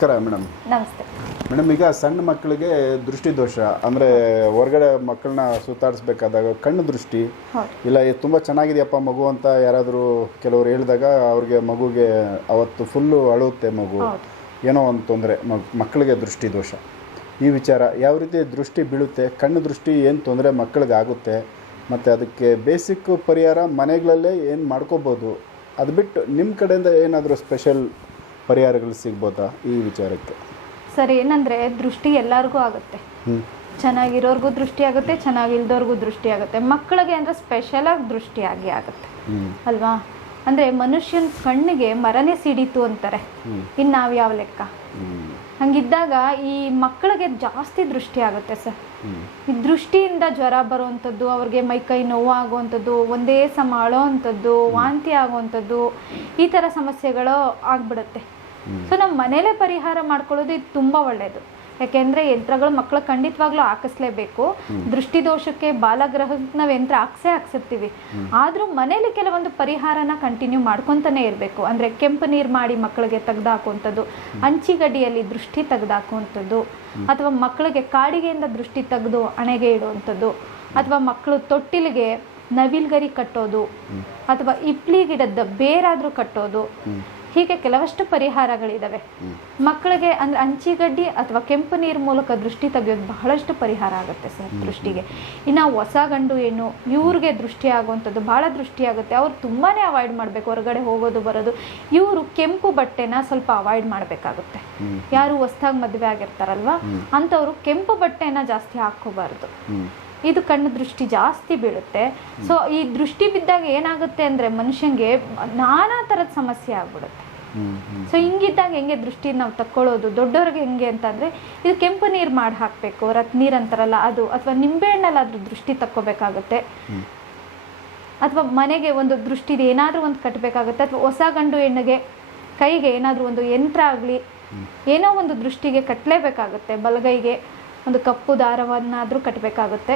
ನಮಸ್ಕಾರ ಮೇಡಮ್. ನಮಸ್ತೆ. ಮೇಡಮ್ ಈಗ ಸಣ್ಣ ಮಕ್ಕಳಿಗೆ ದೃಷ್ಟಿ ದೋಷ ಅಂದರೆ ಹೊರಗಡೆ ಮಕ್ಕಳನ್ನ ಸುತ್ತಾಡಿಸ್ಬೇಕಾದಾಗ ಕಣ್ಣು ದೃಷ್ಟಿ ಇಲ್ಲ ತುಂಬ ಚೆನ್ನಾಗಿದೆಯಪ್ಪ ಮಗು ಅಂತ ಯಾರಾದರೂ ಕೆಲವರು ಹೇಳಿದಾಗ ಅವ್ರಿಗೆ ಮಗುಗೆ ಅವತ್ತು ಫುಲ್ಲು ಅಳುತ್ತೆ ಮಗು. ಏನೋ ಒಂದು ತೊಂದರೆ ಮಕ್ಕಳಿಗೆ ದೃಷ್ಟಿ ದೋಷ. ಈ ವಿಚಾರ ಯಾವ ರೀತಿ ದೃಷ್ಟಿ ಬೀಳುತ್ತೆ ಕಣ್ಣು ದೃಷ್ಟಿ ಏನು ತೊಂದರೆ ಮಕ್ಕಳಿಗೆ ಆಗುತ್ತೆ ಮತ್ತು ಅದಕ್ಕೆ ಬೇಸಿಕ್ ಪರಿಹಾರ ಮನೆಗಳಲ್ಲೇ ಏನು ಮಾಡ್ಕೋಬೋದು ಅದು ಬಿಟ್ಟು ನಿಮ್ಮ ಕಡೆಯಿಂದ ಏನಾದರೂ ಸ್ಪೆಷಲ್ ಪರಿಹಾರಗಳು ಸಿಗ್ಬೋದಾ ಈ ವಿಚಾರಕ್ಕೆ? ಸರ್ ಏನಂದ್ರೆ ದೃಷ್ಟಿ ಎಲ್ಲರಿಗೂ ಆಗುತ್ತೆ. ಚೆನ್ನಾಗಿರೋರ್ಗೂ ದೃಷ್ಟಿ ಆಗುತ್ತೆ ಚೆನ್ನಾಗಿಲ್ದವ್ರಿಗೂ ದೃಷ್ಟಿ ಆಗುತ್ತೆ. ಮಕ್ಕಳಿಗೆ ಅಂದ್ರೆ ಸ್ಪೆಷಲ್ ಆಗಿ ದೃಷ್ಟಿ ಆಗಿ ಆಗುತ್ತೆ. ಅಲ್ವಾ? ಅಂದ್ರೆ ಮನುಷ್ಯನ ಕಣ್ಣಿಗೆ ಮರನೇ ಸಿಡೀತು ಅಂತಾರೆ. ಇನ್ ಇನ್ನು ನಾವು ಯಾವ ಲೆಕ್ಕ? ಹಂಗಿದ್ದಾಗ ಈ ಮಕ್ಕಳಿಗೆ ಜಾಸ್ತಿ ದೃಷ್ಟಿ ಆಗುತ್ತೆ ಸರ್. ಈ ದೃಷ್ಟಿಯಿಂದ ಜ್ವರ ಬರುವಂಥದ್ದು ಅವ್ರಿಗೆ ಮೈಕೈ ನೋವು ಆಗುವಂಥದ್ದು ಒಂದೇ ಸಮ ಅಳೋವಂಥದ್ದು ವಾಂತಿ ಆಗುವಂಥದ್ದು ಈ ಥರ ಸಮಸ್ಯೆಗಳು ಆಗ್ಬಿಡುತ್ತೆ. ಸೊ ನಮ್ಮ ಮನೇಲೇ ಪರಿಹಾರ ಮಾಡ್ಕೊಳ್ಳೋದು ಇದು ತುಂಬ ಒಳ್ಳೆಯದು ಯಾಕೆಂದರೆ ಯಂತ್ರಗಳು ಮಕ್ಕಳು ಖಂಡಿತವಾಗ್ಲೂ ಹಾಕಿಸ್ಲೇಬೇಕು. ದೃಷ್ಟಿದೋಷಕ್ಕೆ ಬಾಲಗ್ರಹಕ್ಕೆ ನಾವು ಯಂತ್ರ ಹಾಕ್ಸೇ ಹಾಕ್ಸಿರ್ತೀವಿ. ಆದರೂ ಮನೇಲಿ ಕೆಲವೊಂದು ಪರಿಹಾರನ ಕಂಟಿನ್ಯೂ ಮಾಡ್ಕೊತಾನೆ ಇರಬೇಕು. ಅಂದರೆ ಕೆಂಪು ನೀರು ಮಾಡಿ ಮಕ್ಕಳಿಗೆ ತೆಗ್ದಾಕುವಂಥದ್ದು ಅಂಚಿಗಡಿಯಲ್ಲಿ ದೃಷ್ಟಿ ತೆಗ್ದಾಕುವಂಥದ್ದು ಅಥವಾ ಮಕ್ಕಳಿಗೆ ಕಾಡಿಗೆಯಿಂದ ದೃಷ್ಟಿ ತೆಗೆದು ಹಣೆಗೆ ಇಡುವಂಥದ್ದು ಅಥವಾ ಮಕ್ಕಳು ತೊಟ್ಟಿಲಿಗೆ ನವಿಲ್ಗರಿ ಕಟ್ಟೋದು ಅಥವಾ ಇಪ್ಲಿ ಗಿಡದ ಬೇರಾದರೂ ಕಟ್ಟೋದು ಹೀಗೆ ಕೆಲವಷ್ಟು ಪರಿಹಾರಗಳಿದ್ದಾವೆ ಮಕ್ಕಳಿಗೆ ಅಂದ್ರೆ ಅಂಚಿಗಡ್ಡಿ ಅಥವಾ ಕೆಂಪು ನೀರು ಮೂಲಕ ದೃಷ್ಟಿ ತೆಗೆಯೋದು ಬಹಳಷ್ಟು ಪರಿಹಾರ ಆಗುತ್ತೆ ಸರ್ ದೃಷ್ಟಿಗೆ. ಇನ್ನು ಹೊಸ ಗಂಡು ಏನು ಇವ್ರಿಗೆ ದೃಷ್ಟಿ ಆಗುವಂಥದ್ದು ಬಹಳ ದೃಷ್ಟಿ ಆಗುತ್ತೆ. ಅವ್ರು ತುಂಬಾನೇ ಅವಾಯ್ಡ್ ಮಾಡಬೇಕು. ಹೊರಗಡೆ ಹೋಗೋದು ಬರೋದು. ಇವರು ಕೆಂಪು ಬಟ್ಟೆನ ಸ್ವಲ್ಪ ಅವಾಯ್ಡ್ ಮಾಡಬೇಕಾಗುತ್ತೆ. ಯಾರು ಹೊಸ್ದಾಗಿ ಮದುವೆ ಆಗಿರ್ತಾರಲ್ವಾ? ಅಂಥವ್ರು ಕೆಂಪು ಬಟ್ಟೆನ ಜಾಸ್ತಿ ಹಾಕೋಬಾರ್ದು ಇದು ಕಣ್ಣು ದೃಷ್ಟಿ ಜಾಸ್ತಿ ಬೀಳುತ್ತೆ. ಸೊ ಈ ದೃಷ್ಟಿ ಬಿದ್ದಾಗ ಏನಾಗುತ್ತೆ ಅಂದರೆ ಮನುಷ್ಯನಿಗೆ ನಾನಾ ಥರದ ಸಮಸ್ಯೆ ಆಗ್ಬಿಡುತ್ತೆ. ಸೊ ಹಿಂಗಿದ್ದಾಗ ಹೆಂಗೆ ದೃಷ್ಟಿ ನಾವು ತಕ್ಕೊಳ್ಳೋದು? ದೊಡ್ಡವ್ರಿಗೆ ಹೆಂಗೆ ಅಂತಂದರೆ ಇದು ಕೆಂಪು ನೀರು ಮಾಡಿ ಹಾಕಬೇಕು ರತ್ ನೀರು ಅಂತಾರಲ್ಲ ಅದು ಅಥವಾ ನಿಂಬೆಹಣ್ಣಲ್ಲಾದ್ರೂ ದೃಷ್ಟಿ ತಕ್ಕೋಬೇಕಾಗುತ್ತೆ. ಅಥವಾ ಮನೆಗೆ ಒಂದು ದೃಷ್ಟಿ ಏನಾದರೂ ಒಂದು ಕಟ್ಟಬೇಕಾಗುತ್ತೆ ಅಥವಾ ಹೊಸ ಗಂಡು ಹೆಣ್ಣಿಗೆ ಕೈಗೆ ಏನಾದರೂ ಒಂದು ಯಂತ್ರ ಆಗಲಿ ಏನೋ ಒಂದು ದೃಷ್ಟಿಗೆ ಕಟ್ಟಲೇಬೇಕಾಗುತ್ತೆ ಬಲಗೈಗೆ ಒಂದು ಕಪ್ಪು ದಾರವನ್ನಾದರೂ ಕಟ್ಟಬೇಕಾಗುತ್ತೆ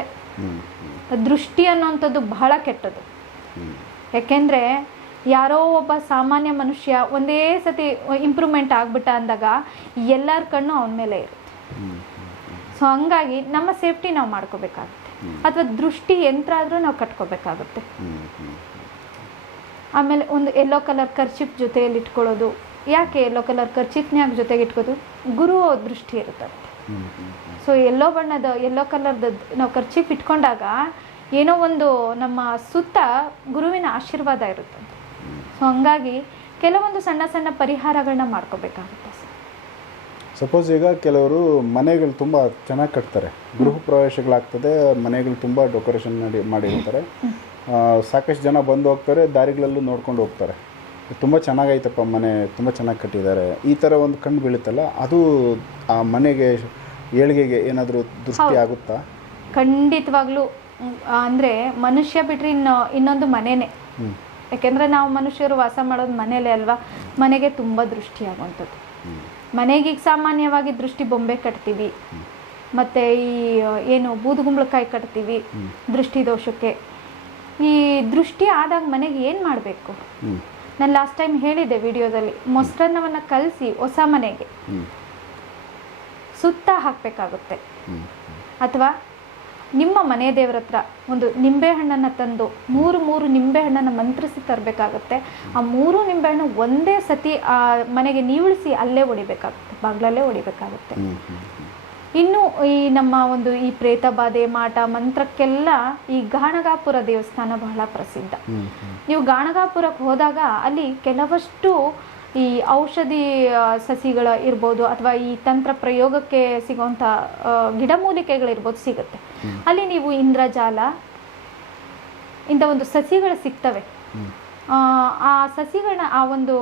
ದೃಷ್ಟಿ ಅನ್ನೋಂಥದ್ದು ಬಹಳ ಕೆಟ್ಟದ್ದು. ಯಾಕೆಂದರೆ ಯಾರೋ ಒಬ್ಬ ಸಾಮಾನ್ಯ ಮನುಷ್ಯ ಒಂದೇ ಸತಿ ಇಂಪ್ರೂವ್ಮೆಂಟ್ ಆಗ್ಬಿಟ್ಟ ಅಂದಾಗ ಎಲ್ಲರ ಕಣ್ಣು ಅವನ ಮೇಲೆ ಇರುತ್ತೆ. ಸೊ ಹಂಗಾಗಿ ನಮ್ಮ ಸೇಫ್ಟಿ ನಾವು ಮಾಡ್ಕೋಬೇಕಾಗುತ್ತೆ. ಅಥವಾ ದೃಷ್ಟಿ ಯಂತ್ರ ಆದರೂ ನಾವು ಕಟ್ಕೋಬೇಕಾಗುತ್ತೆ. ಆಮೇಲೆ ಒಂದು ಯೆಲ್ಲೋ ಕಲರ್ ಕರ್ಚಿಪ್ ಜೊತೆಯಲ್ಲಿ ಇಟ್ಕೊಳ್ಳೋದು. ಯಾಕೆ ಯೆಲ್ಲೋ ಕಲರ್ ಕರ್ಚಿಪ್ನ್ಯಾಗ ಜೊತೆಗೆ ಇಟ್ಕೋದು? ಗುರು ದೃಷ್ಟಿ ಇರುತ್ತೆ ಸೊ ಯೆಲ್ಲೋ ಬಣ್ಣದ ಯೆಲ್ಲೋ ಕಲರ್ದ ನಾವು ಖರ್ಚಿಪ್ ಇಟ್ಕೊಂಡಾಗ ಏನೋ ಒಂದು ನಮ್ಮ ಸುತ್ತ ಗುರುವಿನ ಆಶೀರ್ವಾದ ಇರುತ್ತೆ. ಸೊ ಹಂಗಾಗಿ ಕೆಲವೊಂದು ಸಣ್ಣ ಸಣ್ಣ ಪರಿಹಾರಗಳನ್ನ ಮಾಡ್ಕೋಬೇಕಾಗುತ್ತೆ ಸರ್. ಸಪೋಸ್ ಈಗ ಕೆಲವರು ಮನೆಗಳು ತುಂಬ ಚೆನ್ನಾಗಿ ಕಟ್ತಾರೆ. ಗೃಹ ಪ್ರವೇಶಗಳಾಗ್ತದೆ ಮನೆಗಳು ತುಂಬ ಡೆಕೋರೇಷನ್ ಮಾಡಿ ಮಾಡಿರ್ತಾರೆ. ಸಾಕಷ್ಟು ಜನ ಬಂದು ಹೋಗ್ತಾರೆ ದಾರಿಗಳಲ್ಲೂ ನೋಡ್ಕೊಂಡು ಹೋಗ್ತಾರೆ. ತುಂಬ ಚೆನ್ನಾಗೈತಪ್ಪ ಮನೆ ತುಂಬ ಚೆನ್ನಾಗಿ ಕಟ್ಟಿದ್ದಾರೆ. ಈ ಥರ ಒಂದು ಕಣ್ಣು ಬೀಳುತ್ತಲ್ಲ ಅದು ಆ ಮನೆಗೆ ಏಳಿಗೆಗೆ ಏನಾದರೂ ದೃಷ್ಟಿ ಆಗುತ್ತಾ? ಖಂಡಿತವಾಗ್ಲೂ ಅಂದರೆ ಮನುಷ್ಯ ಬಿಟ್ಟರೆ ಇನ್ನು ಇನ್ನೊಂದು ಮನೆನೇ. ಯಾಕೆಂದ್ರೆ ನಾವು ಮನುಷ್ಯರು ವಾಸ ಮಾಡೋದು ಮನೆಯಲ್ಲೇ ಅಲ್ವಾ? ಮನೆಗೆ ತುಂಬ ದೃಷ್ಟಿ ಆಗುವಂಥದ್ದು. ಮನೆಗೆ ಈಗ ಸಾಮಾನ್ಯವಾಗಿ ದೃಷ್ಟಿ ಬೊಂಬೆ ಕಟ್ತೀವಿ. ಮತ್ತು ಈ ಏನು ಬೂದುಗುಂಬಳಕಾಯಿ ಕಟ್ತೀವಿ ದೃಷ್ಟಿ ದೋಷಕ್ಕೆ. ಈ ದೃಷ್ಟಿ ಆದಾಗ ಮನೆಗೆ ಏನು ಮಾಡಬೇಕು? ನಾನು ಲಾಸ್ಟ್ ಟೈಮ್ ಹೇಳಿದೆ ವಿಡಿಯೋದಲ್ಲಿ ಮೊಸರನ್ನವನ್ನು ಕಲಸಿ ಹೊಸ ಮನೆಗೆ ಸುತ್ತ ಹಾಕಬೇಕಾಗುತ್ತೆ. ಅಥವಾ ನಿಮ್ಮ ಮನೆ ದೇವರ ಹತ್ರ ಒಂದು ನಿಂಬೆಹಣ್ಣನ್ನು ತಂದು ಮೂರು ಮೂರು ನಿಂಬೆಹಣ್ಣನ್ನು ಮಂತ್ರಿಸಿ ತರಬೇಕಾಗುತ್ತೆ. ಆ ಮೂರು ನಿಂಬೆಹಣ್ಣು ಒಂದೇ ಸತಿ ಆ ಮನೆಗೆ ನೀವಳಿಸಿ ಅಲ್ಲೇ ಹೊಡಿಬೇಕಾಗುತ್ತೆ ಬಾಗ್ಲಲ್ಲೇ ಹೊಡಿಬೇಕಾಗುತ್ತೆ. ಇನ್ನು ಈ ನಮ್ಮ ಒಂದು ಈ ಪ್ರೇತ ಬಾಧೆ ಮಾಟ ಮಂತ್ರಕ್ಕೆಲ್ಲ ಈ ಗಾಣಗಾಪುರ ದೇವಸ್ಥಾನ ಬಹಳ ಪ್ರಸಿದ್ಧ. ನೀವು ಗಾಣಗಾಪುರಕ್ಕೆ ಹೋದಾಗ ಅಲ್ಲಿ ಕೆಲವಷ್ಟು ಈ ಔಷಧಿ ಸಸಿಗಳ ಇರ್ಬೋದು ಅಥವಾ ಈ ತಂತ್ರ ಪ್ರಯೋಗಕ್ಕೆ ಸಿಗುವಂಥ ಆ, ಗಿಡಮೂಲಿಕೆಗಳಿರ್ಬೋದು ಸಿಗುತ್ತೆ. ಅಲ್ಲಿ ನೀವು ಇಂದ್ರಜಾಲ ಇಂಥ ಒಂದು ಸಸಿಗಳು ಸಿಗ್ತವೆ. ಆ, ಸಸಿಗಳನ್ನ ಆ ಒಂದು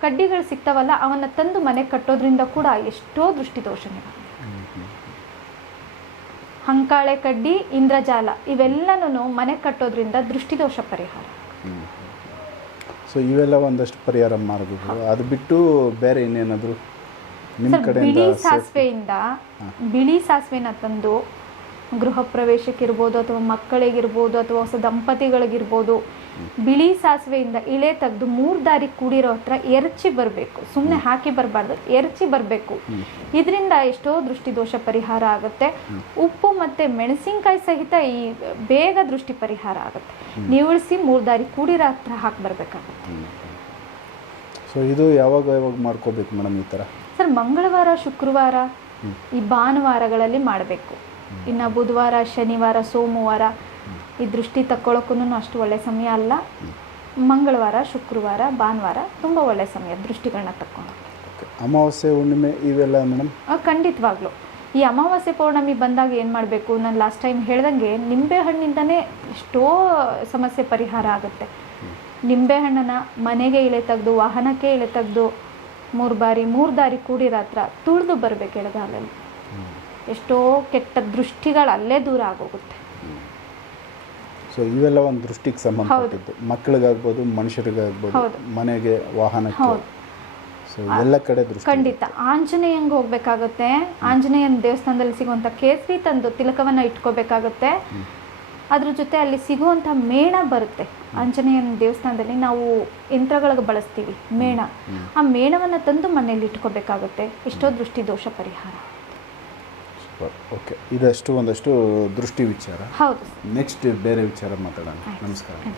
ಕಡ್ಡಿಗಳು ಸಿಗ್ತಾವಲ್ಲ ಅವನ್ನ ತಂದು ಮನೆ ಕಟ್ಟೋದ್ರಿಂದ ಕೂಡ ಎಷ್ಟೋ ದೃಷ್ಟಿದೋಷ ನಿವಾರಣೆ ಹಂಕಾಳೆ ಕಡ್ಡಿ ಇಂದ್ರಜಾಲ ಇವೆಲ್ಲನೂ ಮನೆ ಕಟ್ಟೋದ್ರಿಂದ ದೃಷ್ಟಿದೋಷ ಪರಿಹಾರ. ಸೊ ಇವೆಲ್ಲ ಒಂದಷ್ಟು ಪರಿಹಾರ ಮಾರ್ಗಗಳು ಅದು ಬಿಟ್ಟು ಬೇರೆ ಇನ್ನೇನಾದರೂ ನಿಮ್ಮ ಕಡೆ ಕಡೆಯಿಂದ ಬಿಳಿ ಸಾಸಿವೆಯಿಂದ ಬಿಳಿ ಸಾಸಿವೆನ ತಂದು ಗೃಹ ಪ್ರವೇಶಕ್ಕಿರ್ಬೋದು ಅಥವಾ ಮಕ್ಕಳಿಗಿರ್ಬೋದು ಅಥವಾ ಹೊಸ ದಂಪತಿಗಳಿಗಿರ್ಬೋದು ಬಿಳಿ ಸಾಸಿವೆಯಿಂದ ಇಳೆ ತೆಗೆದು ಮೂರು ದಾರಿ ಕೂಡಿರೋ ಹತ್ರ ಎರಚಿ ಬರಬೇಕು. ಸುಮ್ಮನೆ ಹಾಕಿ ಬರಬಾರ್ದು ಎರಚಿ ಬರಬೇಕು. ಇದರಿಂದ ಎಷ್ಟೋ ದೃಷ್ಟಿದೋಷ ಪರಿಹಾರ ಆಗುತ್ತೆ. ಉಪ್ಪು ಮತ್ತು ಮೆಣಸಿನಕಾಯಿ ಸಹಿತ ಈ ಬೇಗ ದೃಷ್ಟಿ ಪರಿಹಾರ ಆಗುತ್ತೆ. ನಿವಳಿಸಿ ಮೂರು ದಾರಿ ಕೂಡಿರೋ ಹತ್ರ ಹಾಕಿ ಬರಬೇಕಾಗುತ್ತೆ. ಸೊ ಇದು ಯಾವಾಗ ಯಾವಾಗ ಮಾಡ್ಕೋಬೇಕು ಮೇಡಮ್ ಈ ಥರ ಸರ್ ಮಂಗಳವಾರ ಶುಕ್ರವಾರ ಈ ಭಾನುವಾರಗಳಲ್ಲಿ ಮಾಡಬೇಕು. ಇನ್ನು ಬುಧವಾರ ಶನಿವಾರ ಸೋಮವಾರ ಈ ದೃಷ್ಟಿ ತಕ್ಕೊಳ್ಳೋಕ್ಕೂ ಅಷ್ಟು ಒಳ್ಳೆ ಸಮಯ ಅಲ್ಲ. ಮಂಗಳವಾರ ಶುಕ್ರವಾರ ಭಾನುವಾರ ತುಂಬ ಒಳ್ಳೆ ಸಮಯ ದೃಷ್ಟಿಗಳನ್ನ ತಕ್ಕೊಂಡು. ಅಮಾವಾಸ್ಯೆ ಹುಣ್ಣಿಮೆ ಇವೆಲ್ಲ ಮೇಡಮ್? ಖಂಡಿತವಾಗ್ಲೂ. ಈ ಅಮಾವಾಸ್ಯೆ ಪೌರ್ಣಮಿ ಬಂದಾಗ ಏನು ಮಾಡಬೇಕು? ನಾನು ಲಾಸ್ಟ್ ಟೈಮ್ ಹೇಳ್ದಂಗೆ ನಿಂಬೆ ಹಣ್ಣಿಂದನೇ ಎಷ್ಟೋ ಸಮಸ್ಯೆ ಪರಿಹಾರ ಆಗುತ್ತೆ. ನಿಂಬೆ ಹಣ್ಣನ್ನ ಮನೆಗೆ ಇಳೆ ತೆಗೆದು ವಾಹನಕ್ಕೆ ಇಳೆ ತೆಗೆದು ಮೂರು ಬಾರಿ ಮೂರು ದಾರಿ ಕೂಡಿರೋ ಹತ್ರ ತುಳಿದು ಬರಬೇಕು ಎಳೆಗಾಲಲ್ಲಿ ಎಷ್ಟೋ ಕೆಟ್ಟ ದೃಷ್ಟಿಗಳು ಅಲ್ಲೇ ದೂರ ಆಗೋಗುತ್ತೆ. ಸೊ ಇವೆಲ್ಲ ಒಂದು ದೃಷ್ಟಿಗೆ ಸಂಬಂಧಪಟ್ಟಿದ್ದು. ಮಕ್ಕಳಿಗಾಗ್ಬೋದು ಮನುಷ್ಯರಿಗಾಗ್ಬೋದು. ಮನೆಗೆ ವಾಹನಕ್ಕೆ. ಸೊ ಎಲ್ಲ ಕಡೆ ದೃಷ್ಟಿ ಖಂಡಿತ. ಆಂಜನೇಯಂಗೆ ಹೋಗ್ಬೇಕಾಗುತ್ತೆ. ಆಂಜನೇಯನ ದೇವಸ್ಥಾನದಲ್ಲಿ ಸಿಗುವಂಥ ಕೇಸರಿ ತಂದು ತಿಲಕವನ್ನು ಇಟ್ಕೋಬೇಕಾಗುತ್ತೆ. ಅದ್ರ ಜೊತೆ ಅಲ್ಲಿ ಸಿಗುವಂಥ ಮೇಣ ಬರುತ್ತೆ. ಆಂಜನೇಯನ ದೇವಸ್ಥಾನದಲ್ಲಿ ನಾವು ಯಂತ್ರಗಳಿಗೆ ಬಳಸ್ತೀವಿ ಮೇಣ. ಆ ಮೇಣವನ್ನು ತಂದು ಮನೆಯಲ್ಲಿ ಇಟ್ಕೋಬೇಕಾಗುತ್ತೆ. ಎಷ್ಟೋ ದೃಷ್ಟಿ ದೋಷ ಪರಿಹಾರ. ಓಕೆ ಇದಷ್ಟು ಒಂದಷ್ಟು ದೃಷ್ಟಿ ವಿಚಾರ. ಹೌದು. ನೆಕ್ಸ್ಟ್ ಬೇರೆ ವಿಚಾರ ಮಾತಾಡೋಣ. ನಮಸ್ಕಾರ.